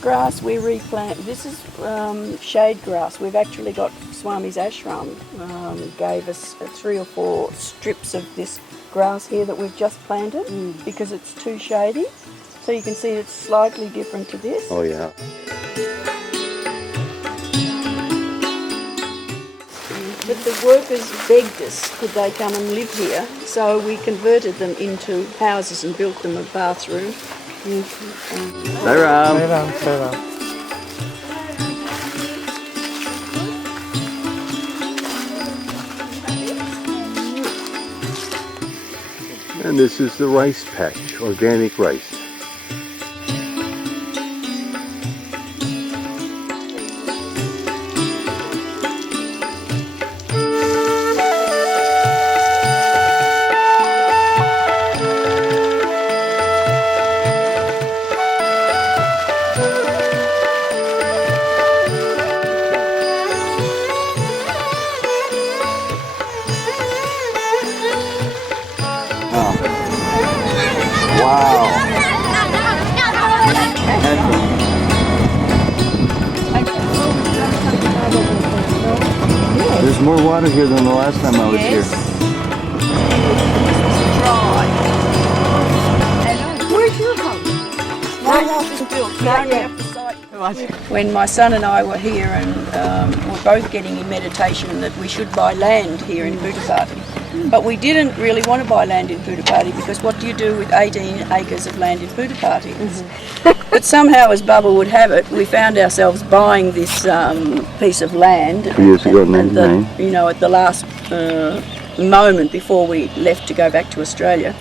grass we replant. This is shade grass. We've actually got Swami's Ashram gave us 3 or 4 strips of this grass here that we've just planted because it's too shady. So you can see it's slightly different to this. Oh yeah. But the workers begged us, could they come and live here? So we converted them into houses and built them a bathroom. Sai Ram. Sai Ram, Sai Ram. And this is the rice patch, organic rice. Wow. There's more water here than the last time I was here. Where's your home? My house is built. Not yet. When my son and I were here and we're both getting in meditation that we should buy land here in Puttaparthi. But we didn't really want to buy land in Puttaparthi because what do you do with 18 acres of land in Puttaparthi? But somehow, as Baba would have it, we found ourselves buying this piece of land. 2 years ago, 99. You know, at the last moment before we left to go back to Australia.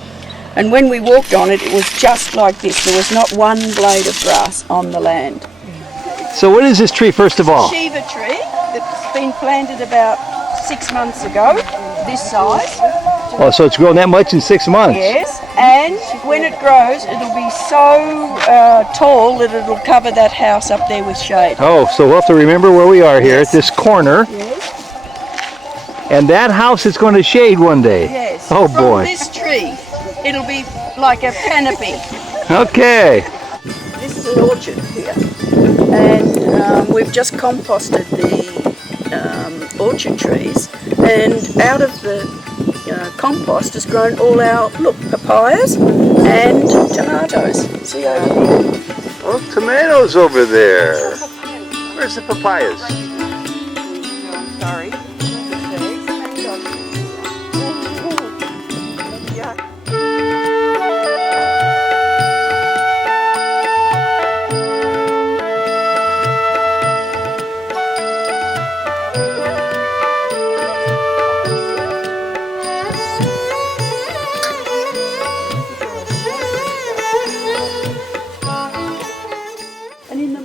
And when we walked on it, it was just like this. There was not one blade of grass on the land. So what is this tree, first of all? Shiva tree that's been planted about 6 months ago, this size. Oh, so it's grown that much in 6 months? Yes, and when it grows, it'll be so tall that it'll cover that house up there with shade. Oh, so we'll have to remember where we are here Yes. at this corner. Yes, And that house is going to shade one day. yes. Oh, From boy. this tree, it'll be like a canopy. Okay. This is an orchard here, and we've just composted the orchard trees, and out of the compost has grown all our, look, papayas and tomatoes. See over here? Oh, tomatoes over there. Where's the papayas? Sorry.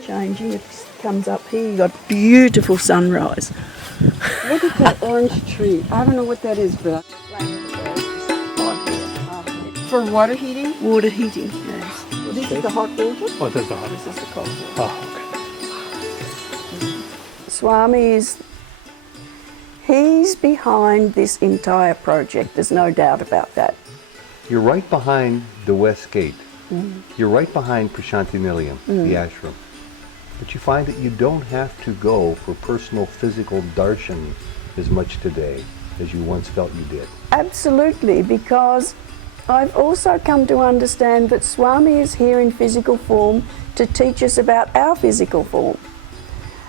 Changing, it comes up here, you got beautiful sunrise. Look at that orange tree. I don't know what that is, but for water heating? Water heating, yes. This is the hot water? Oh, there's the hot. This is the cold water. Oh, okay. Swami he's behind this entire project, there's no doubt about that. You're right behind the West Gate. You're right behind Prashanti Nilayam, the ashram. But you find that you don't have to go for personal physical darshan as much today as you once felt you did. Absolutely, because I've also come to understand that Swami is here in physical form to teach us about our physical form.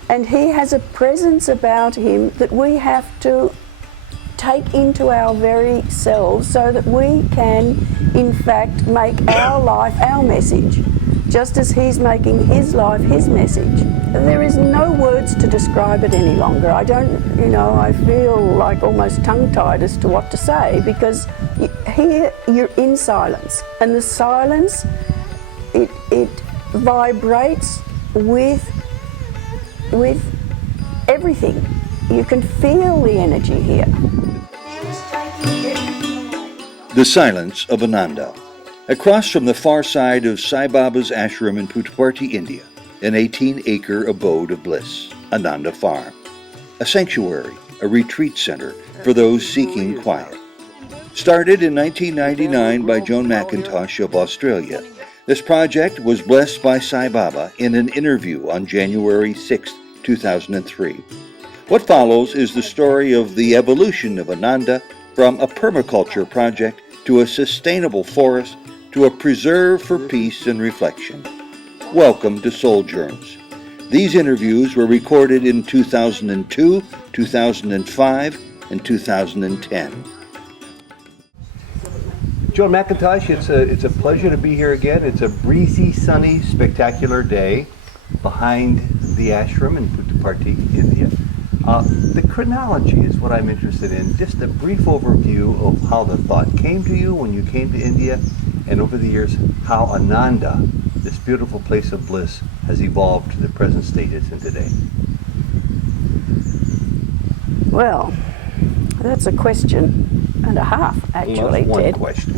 And he has a presence about him that we have to take into our very selves so that we can, in fact, make our life our message, just as he's making his life his message. There is no words to describe it any longer. I I feel like almost tongue-tied as to what to say, because here you're in silence, and the silence, it vibrates with everything. You can feel the energy here. The silence of Ananda. Across from the far side of Sai Baba's ashram in Puttaparthi, India, an 18-acre abode of bliss, Ananda Farm. A sanctuary, a retreat center for those seeking quiet. Started in 1999 by Joan McIntosh of Australia, This project was blessed by Sai Baba in an interview on January 6, 2003. What follows is the story of the evolution of Ananda from a permaculture project to a sustainable forest to a preserve for peace and reflection. Welcome to Souljourns. These interviews were recorded in 2002, 2005, and 2010. Joan McIntosh, it's a pleasure to be here again. It's a breezy, sunny, spectacular day behind the ashram in Puttaparthi, India. The chronology is what I'm interested in. Just a brief overview of how the thought came to you when you came to India, and over the years, how Ananda, this beautiful place of bliss, has evolved to the present state it's in today. Well, that's a question and a half, actually, Well, Ted. one question.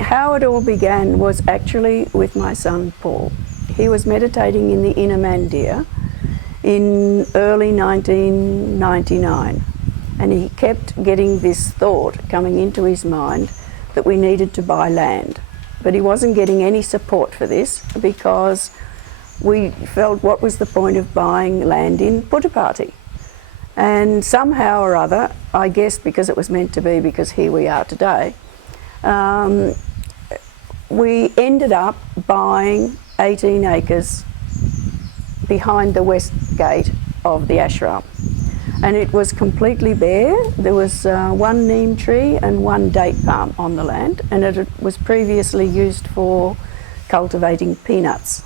How it all began was actually with my son Paul. He was meditating in the inner Mandir in early 1999, and he kept getting this thought coming into his mind that we needed to buy land. But he wasn't getting any support for this because we felt, what was the point of buying land in Puttaparthi? And somehow or other, I guess because it was meant to be, because here we are today, we ended up buying 18 acres behind the west gate of the ashram. And it was completely bare. There was one neem tree and one date palm on the land, and it was previously used for cultivating peanuts.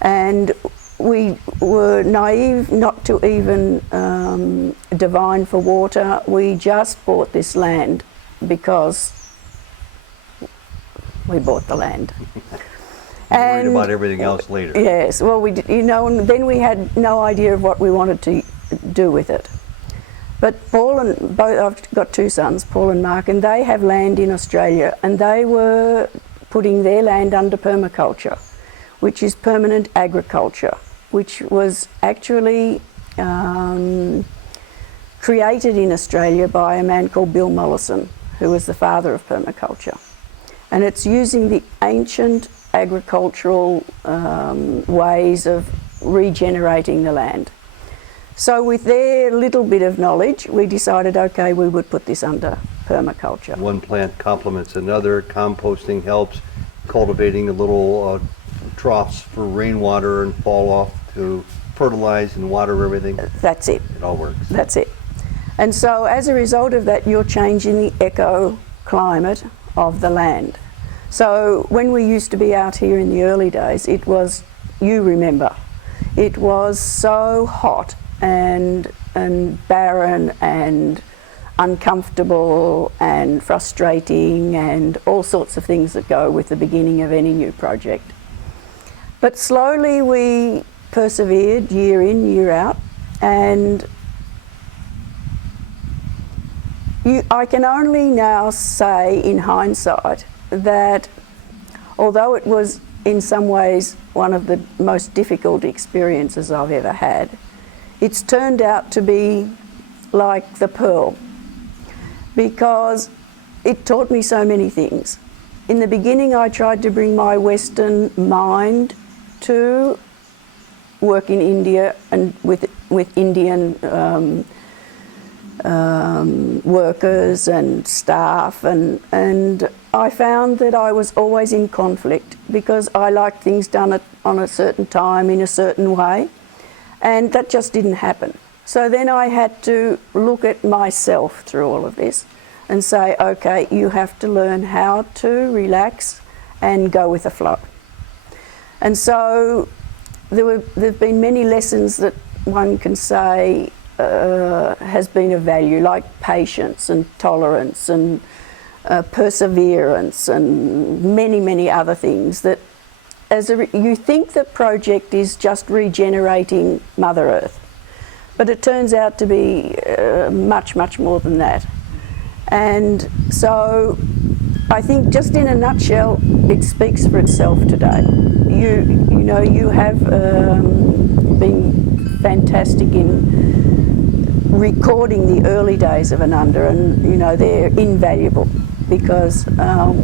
And we were naive not to even divine for water. We just bought this land because we bought the land. Worried about everything else later. Yes, well, and then we had no idea of what we wanted to do with it. But I've got two sons, Paul and Mark, and they have land in Australia, and they were putting their land under permaculture, which is permanent agriculture, which was actually created in Australia by a man called Bill Mollison, who was the father of permaculture. And it's using the ancient agricultural ways of regenerating the land. So with their little bit of knowledge, we decided, okay, we would put this under permaculture. One plant complements another. Composting helps. Cultivating a little troughs for rainwater and fall off to fertilize and water everything. That's it. It all works. That's it. And so as a result of that, you're changing the eco-climate of the land. So when we used to be out here in the early days, it was, you remember, it was so hot and barren and uncomfortable and frustrating and all sorts of things that go with the beginning of any new project. But slowly we persevered year in, year out, and I can only now say in hindsight that although it was in some ways one of the most difficult experiences I've ever had, it's turned out to be like the pearl, because it taught me so many things. In the beginning, I tried to bring my Western mind to work in India and with Indian workers and staff, and I found that I was always in conflict because I liked things done on a certain time in a certain way, and that just didn't happen. So then I had to look at myself through all of this and say, okay, you have to learn how to relax and go with the flow. And so there've been many lessons that one can say has been of value, like patience and tolerance and perseverance and many, many other things that you think the project is just regenerating Mother Earth, but it turns out to be much, much more than that. And so I think just in a nutshell, it speaks for itself today. You have been fantastic in recording the early days of Ananda, and they're invaluable. because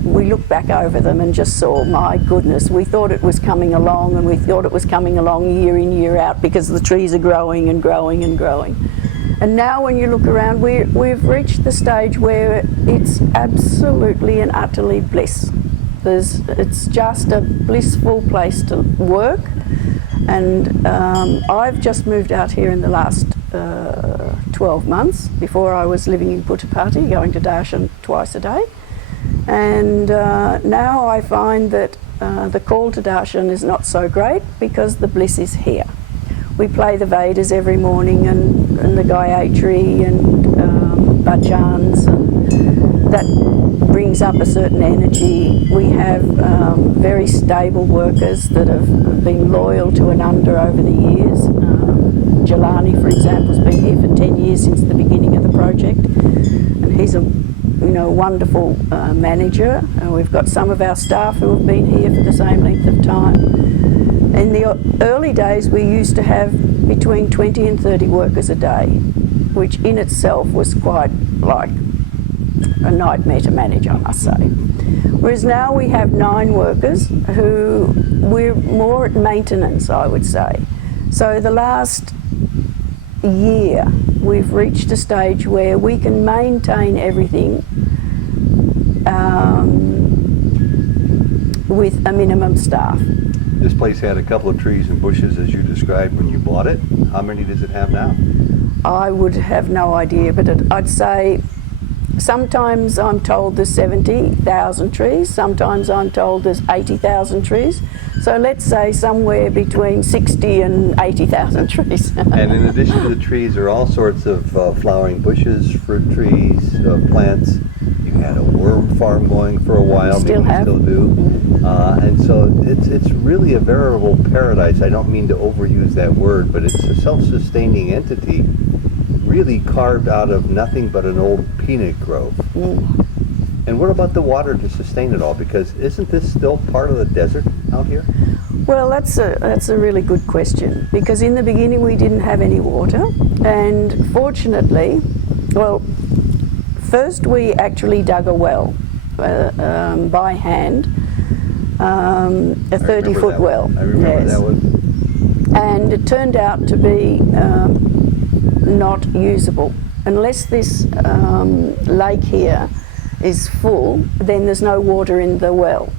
we looked back over them and just saw, my goodness, we thought it was coming along, and we thought it was coming along year in, year out, because the trees are growing and growing and growing. And now when you look around, we've reached the stage where it's absolutely and utterly bliss. It's just a blissful place to work. And I've just moved out here in the last 12 months. Before, I was living in Puttaparthi, going to darshan twice a day. And now I find that the call to darshan is not so great, because the bliss is here. We play the Vedas every morning, and the Gayatri and bhajans, and that brings up a certain energy. We have very stable workers that have been loyal to Ananda over the years. Jelani, for example, has been here for 10 years since the beginning of the project, and he's a wonderful manager. We've got some of our staff who have been here for the same length of time. In the early days, we used to have between 20 and 30 workers a day, which in itself was quite like a nightmare to manage, I must say. Whereas now we have 9 workers who we're more at maintenance, I would say. So the last year, we've reached a stage where we can maintain everything with a minimum staff. This place had a couple of trees and bushes, as you described when you bought it. How many does it have now? I would have no idea, but I'd say sometimes I'm told there's 70,000 trees, sometimes I'm told there's 80,000 trees. So let's say somewhere between 60 and 80,000 trees. And in addition to the trees, there are all sorts of flowering bushes, fruit trees, plants. You had a worm farm going for a while, Still maybe you have. still do. And so it's really a veritable paradise. I don't mean to overuse that word, but it's a self-sustaining entity, really carved out of nothing but an old peanut grove. And what about the water to sustain it all? Because isn't this still part of the desert out here? Well, that's a really good question, because in the beginning we didn't have any water, and fortunately, well, first we actually dug a well by hand, a 30-foot well. I remember yes. that one. And it turned out to be not usable. Unless this lake here is full, then there's no water in the well.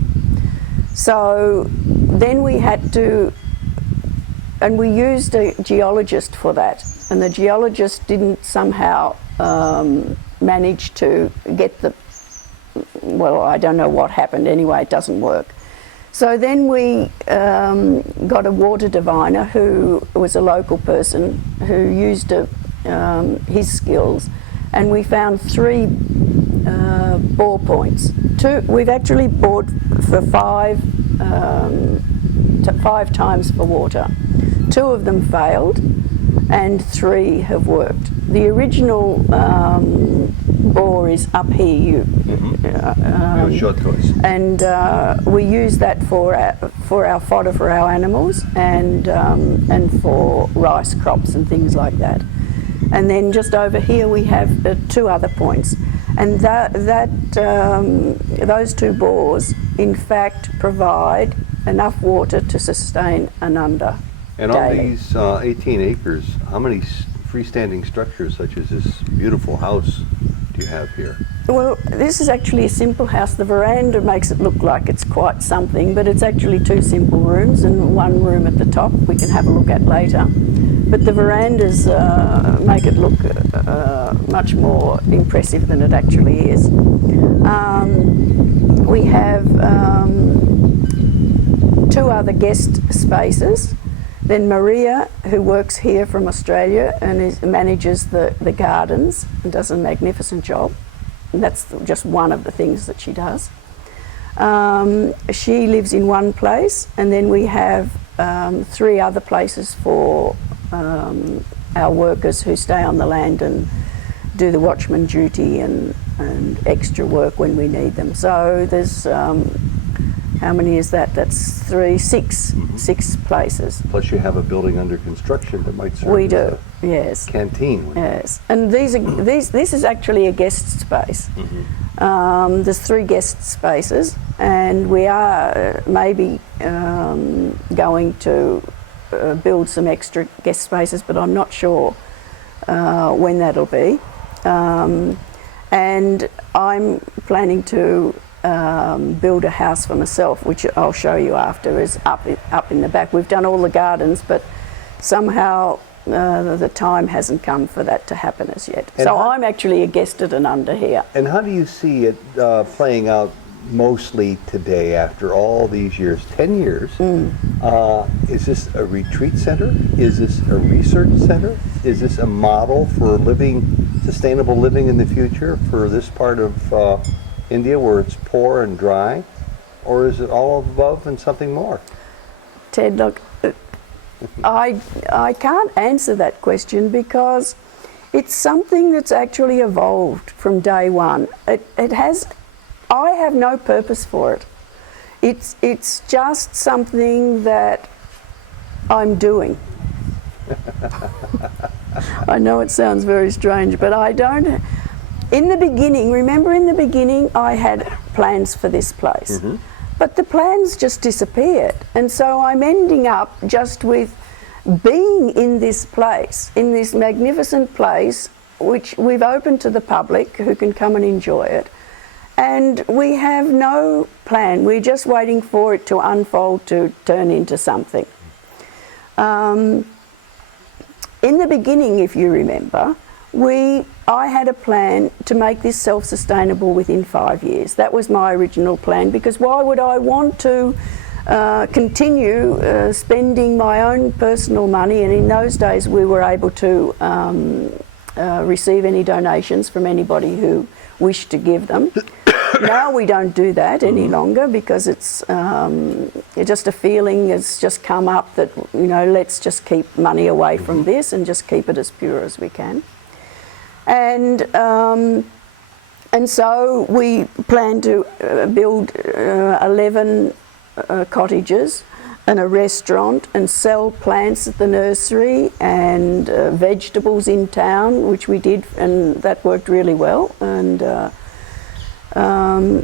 So then we had to, and we used a geologist for that, and the geologist didn't somehow manage to get the, well, I don't know what happened, anyway, it doesn't work. So then we got a water diviner who was a local person who used his skills, and we found 3 bore points. We've actually bored for 5 times for water. 2 of them failed, and 3 have worked. The original bore is up here. Short course. And we use that for our fodder for our animals, and for rice crops and things like that. And then just over here we have 2 other points, and those 2 bores in fact provide enough water to sustain Ananda. And daily. on these 18 acres, how many freestanding structures, such as this beautiful house, do you have here? Well, this is actually a simple house. The veranda makes it look like it's quite something, but it's actually 2 simple rooms and 1 room at the top we can have a look at later. But the verandas make it look much more impressive than it actually is. We have 2 other guest spaces. Then Maria, who works here from Australia and manages the gardens and does a magnificent job. And that's just one of the things that she does. She lives in one place, and then we have 3 other places for our workers who stay on the land and do the watchman duty and extra work when we need them. So there's how many is that? That's six places. Plus you have a building under construction that might serve We as do, a yes. canteen. Yes, and this is actually a guest space. There's 3 guest spaces, and we are maybe going to build some extra guest spaces, but I'm not sure when that'll be. And I'm planning to build a house for myself, which I'll show you after, is up in the back. We've done all the gardens, but somehow the time hasn't come for that to happen as yet. And so I'm actually a guest at Ananda here. And how do you see it playing out mostly today after all these years, 10 years? Is this a retreat center? Is this a research center? Is this a model for sustainable living in the future for this part of India where it's poor and dry? Or is it all of the above and something more? Ted, look, I can't answer that question because it's something that's actually evolved from day one. I have no purpose for it. It's just something that I'm doing. I know it sounds very strange, but I don't. In the beginning, remember in the beginning, I had plans for this place. But the plans just disappeared. And so I'm ending up just with being in this place, in this magnificent place, which we've opened to the public who can come and enjoy it. And we have no plan. We're just waiting for it to unfold, to turn into something. In the beginning, if you remember, I had a plan to make this self-sustainable within 5 years. That was my original plan, because why would I want to continue spending my own personal money? And in those days we were able to receive any donations from anybody who wished to give them. Now we don't do that any longer, because it's just a feeling has just come up that, let's just keep money away from this and just keep it as pure as we can. And so we plan to build 11 cottages and a restaurant and sell plants at the nursery and vegetables in town, which we did, and that worked really well. And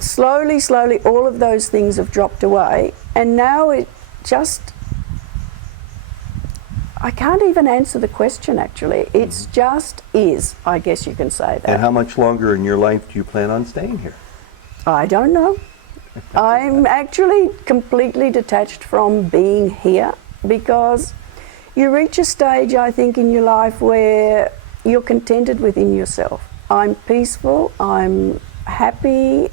slowly, all of those things have dropped away, and now it just, I can't even answer the question actually. It's just is, I guess you can say that. And how much longer in your life do you plan on staying here? I don't know. I'm actually completely detached from being here, because you reach a stage, I think, in your life where you're contented within yourself. I'm peaceful, I'm happy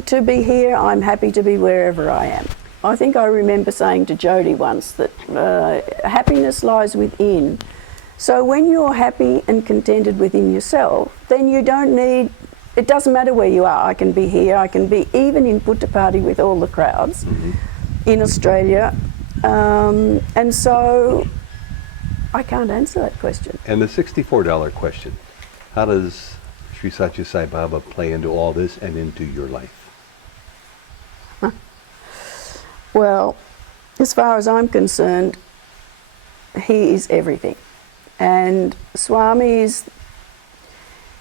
to be here, I'm happy to be wherever I am. I think I remember saying to Jodie once that happiness lies within. So when you're happy and contented within yourself, then you don't need, it doesn't matter where you are. I can be here, I can be even in Puttaparthi with all the crowds in Australia. And so I can't answer that question. And the $64 question, how does Sri Satya Sai Baba play into all this and into your life? Well, as far as I'm concerned, he is everything. And Swami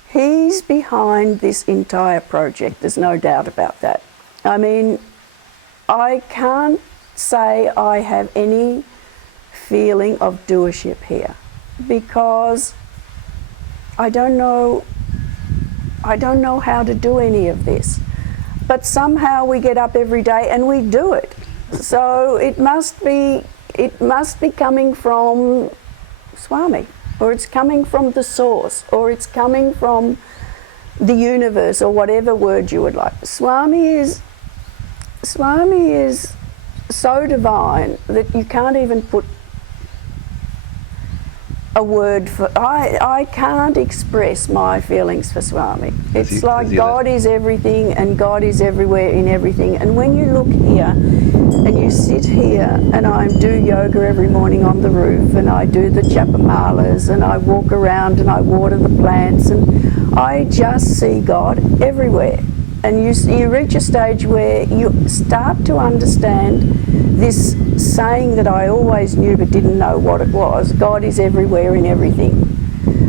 he's behind this entire project, there's no doubt about that. I mean, I can't say I have any feeling of doership here, because I don't know how to do any of this. But somehow we get up every day and we do it. So it must be coming from Swami, or it's coming from the source, or it's coming from the universe, or whatever word you would like. Swami is so divine that you can't even put a word for. I can't express my feelings for Swami. It's like God is everything and God is everywhere in everything. And when you look here and you sit here, and I do yoga every morning on the roof, and I do the japamalas, and I walk around and I water the plants, and I just see God everywhere. And you reach a stage where you start to understand this saying that I always knew but didn't know what it was: God is everywhere in everything.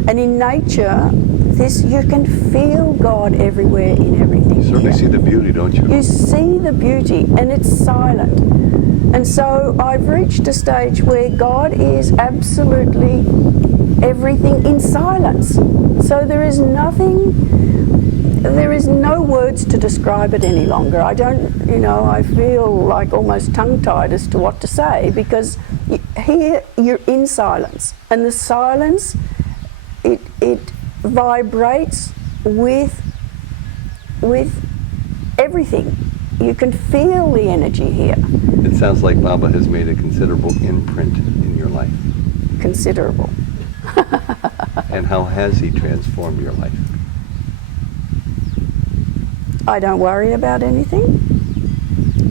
And in nature, you can feel God everywhere in everything. You certainly see the beauty, don't you? You see the beauty, and it's silent. And so I've reached a stage where God is absolutely everything in silence. So there is no words to describe it any longer. I feel like almost tongue-tied as to what to say, because here you're in silence, and the silence, it vibrates with everything. You can feel the energy here. It sounds like Baba has made a considerable imprint in your life. Considerable. And how has he transformed your life? I don't worry about anything.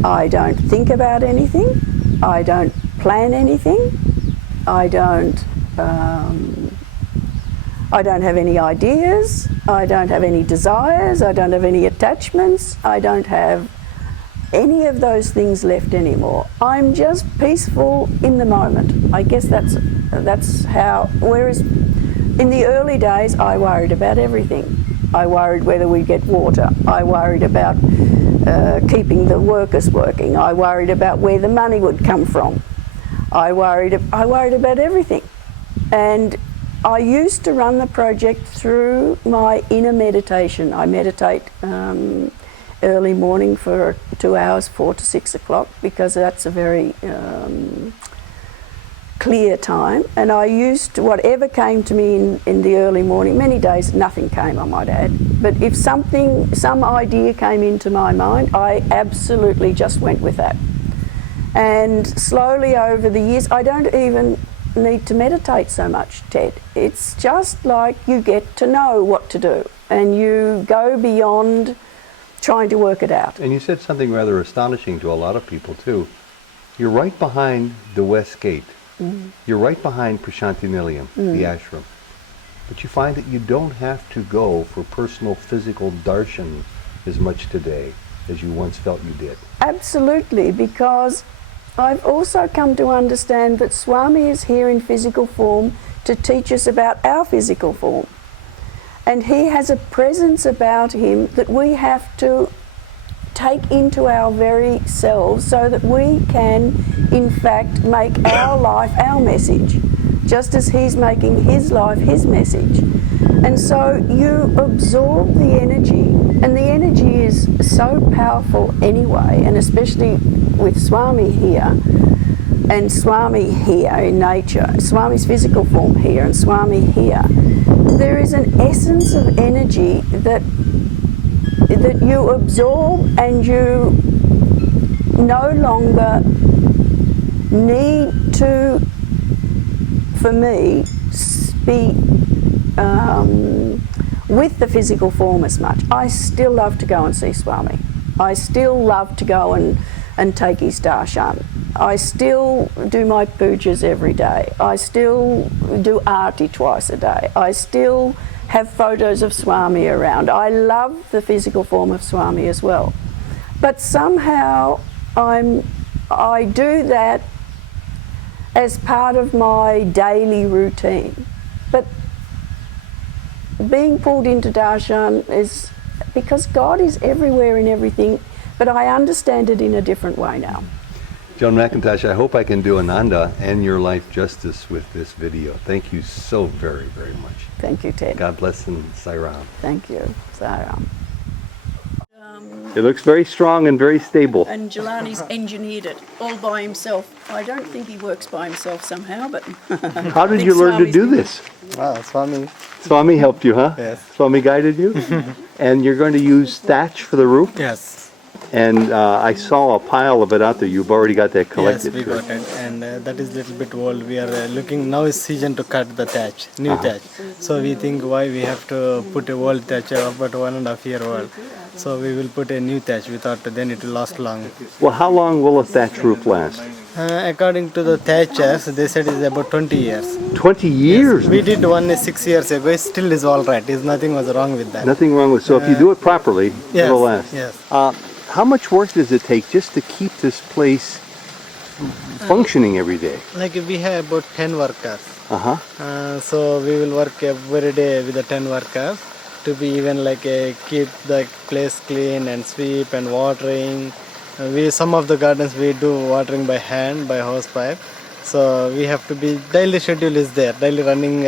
I don't think about anything. I don't plan anything. I don't have any ideas. I don't have any desires. I don't have any attachments. I don't have any of those things left anymore. I'm just peaceful in the moment. I guess that's how. Whereas in the early days, I worried about everything. I worried whether we'd get water. I worried about keeping the workers working. I worried about where the money would come from. I worried about everything. And I used to run the project through my inner meditation. I meditate early morning for 2 hours, 4 to 6 o'clock, because that's a very clear time. And I used to, whatever came to me in the early morning, many days nothing came, I might add, but if some idea came into my mind, I absolutely just went with that. And slowly over the years, I don't even need to meditate so much, Ted. It's just like you get to know what to do, and you go beyond trying to work it out. And you said something rather astonishing to a lot of people too. You're right behind the West Gate. You're right behind Parched, the ashram. But you find that you don't have to go for personal physical darshan as much today as you once felt you did. Absolutely, because I've also come to understand that Swami is here in physical form to teach us about our physical form. And he has a presence about him that we have to take into our very selves, so that we can, in fact, make our life our message, just as he's making his life his message. And so you absorb the energy, and the energy is so powerful anyway, and especially with Swami here, and Swami here in nature, Swami's physical form here and Swami here, there is an essence of energy that you absorb, and you no longer need to, for me, be with the physical form as much. I still love to go and see Swami. I still love to go and take his darshan. I still do my pujas every day. I still do arti twice a day. I still have photos of Swami around. I love the physical form of Swami as well. But somehow I do that as part of my daily routine. But being pulled into darshan is because God is everywhere in everything, but I understand it in a different way now. Joan McIntosh, I hope I can do Ananda and your life justice with this video. Thank you so very, very much. Thank you, Ted. God bless and Sai Ram. Thank you, Sai Ram. It looks very strong and very stable. And Jelani's engineered it all by himself. I don't think he works by himself somehow, but... How did you learn to do this? Wow, Swami. Swami helped you, huh? Yes. Swami guided you? And you're going to use thatch for the roof? Yes. And I saw a pile of it out there. You've already got that collected. Yes, we got it. And that is a little bit old. We are looking, now is season to cut the thatch, new thatch. So we think why we have to put a old thatch, about 1.5 year old. So we will put a new thatch. We thought then it will last long. Well, how long will a thatch roof last? According to the thatchers, they said it's about 20 years. 20 years? We did one 6 years ago. It still is all right. Nothing was wrong with that. Nothing wrong with. So if you do it properly, Yes, it'll last. yes. How much work does it take just to keep this place functioning every day? Like we have about 10 workers. So we will work every day with the 10 workers to be even like keep the place clean and sweep and watering. Some of the gardens we do watering by hand, by hose pipe. So we have to be, daily schedule is there, daily running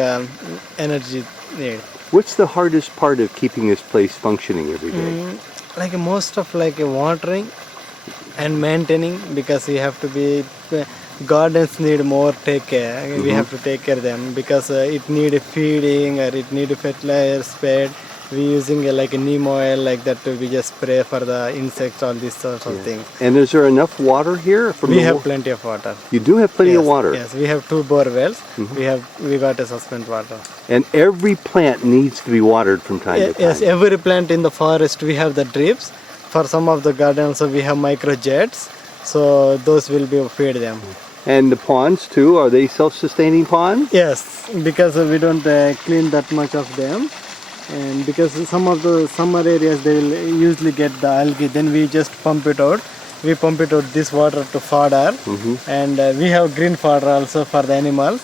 energy need. What's the hardest part of keeping this place functioning every day? Like most of like watering and maintaining, because we have to be, gardens need more take care. We have to take care of them because it need feeding or it need fertilizers fed. We using like a neem oil like that we just spray for the insects, all these sorts of things. And is there enough water here? We have plenty of water. You do have plenty of water? Yes, we have 2 bore wells. We got a suspended water. And every plant needs to be watered from time to time? Yes, every plant in the forest we have the drips. For some of the gardens also we have micro jets. So those will be feed them. And the ponds too, are they self-sustaining ponds? Yes, because we don't clean that much of them. And because some of the summer areas they will usually get the algae, then we just pump it out. We pump it out this water to fodder, and we have green fodder also for the animals.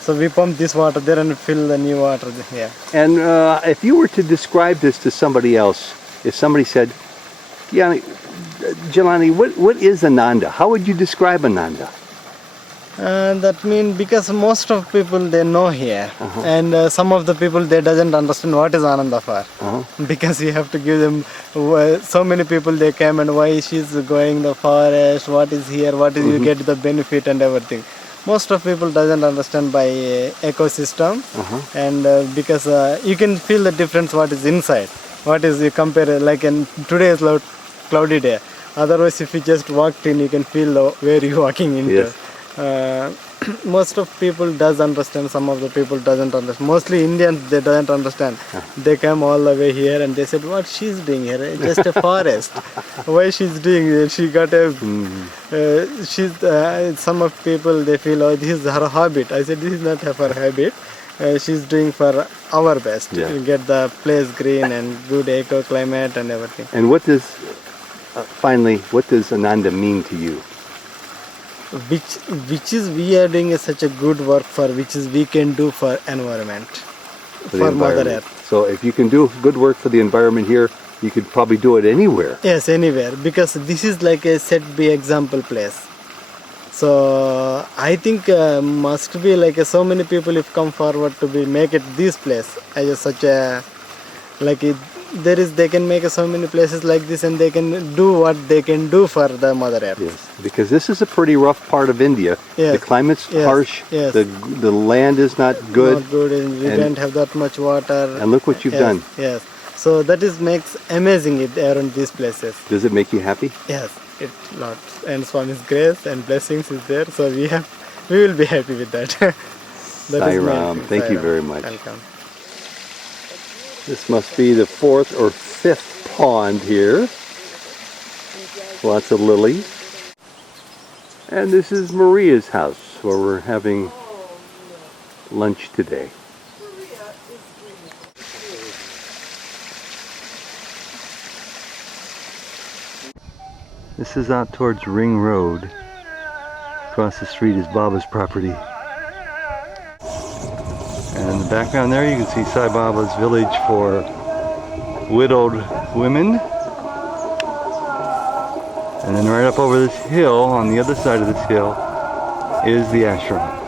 So we pump this water there and fill the new water here. And if you were to describe this to somebody else, if somebody said, Jelani, what is Ananda? How would you describe Ananda? That means because most of people they know here, and some of the people they doesn't understand what is Ananda for, because you have to give them. So many people they came and why she's going the forest, what is here, what is you get the benefit and everything. Most of people doesn't understand by ecosystem, and because you can feel the difference what is inside. What is you compare like in today's cloudy day. Otherwise, if you just walked in, you can feel where you're walking into. Yes. Most of people does understand, some of the people doesn't understand. Mostly Indians, they don't understand. They come all the way here and they said, what she's doing here? Just a forest. Why she's doing it? She got a, some of people, they feel, oh, this is her habit. I said, this is not her habit. She's doing for our best. To get the place green and good eco climate and everything. And what does, finally, what does Ananda mean to you? Which is we are doing such a good work for which is we can do for environment, for Mother Earth. So if you can do good work for the environment here, you could probably do it anywhere. Yes, anywhere, because this is like a set be example place. So I think must be like so many people if come forward to be make it this place as such a like it, there is they can make so many places like this and they can do what they can do for the Mother Earth. Yes, because this is a pretty rough part of India. Yes. The climate's harsh. Yes. The land is not good. Not good, and we don't have that much water. And look what you've done. Yes. So that is makes amazing it around these places. Does it make you happy? Yes, it lots. And Swami's grace and blessings is there. So we will be happy with that. Sai Ram, thank you very much. Welcome. This must be the 4th or 5th pond here. Lots of lilies. And this is Maria's house where we're having lunch today. This is out towards Ring Road. Across the street is Baba's property. And in the background there you can see Sai Baba's village for widowed women. And then right up over this hill, on the other side of this hill, is the ashram.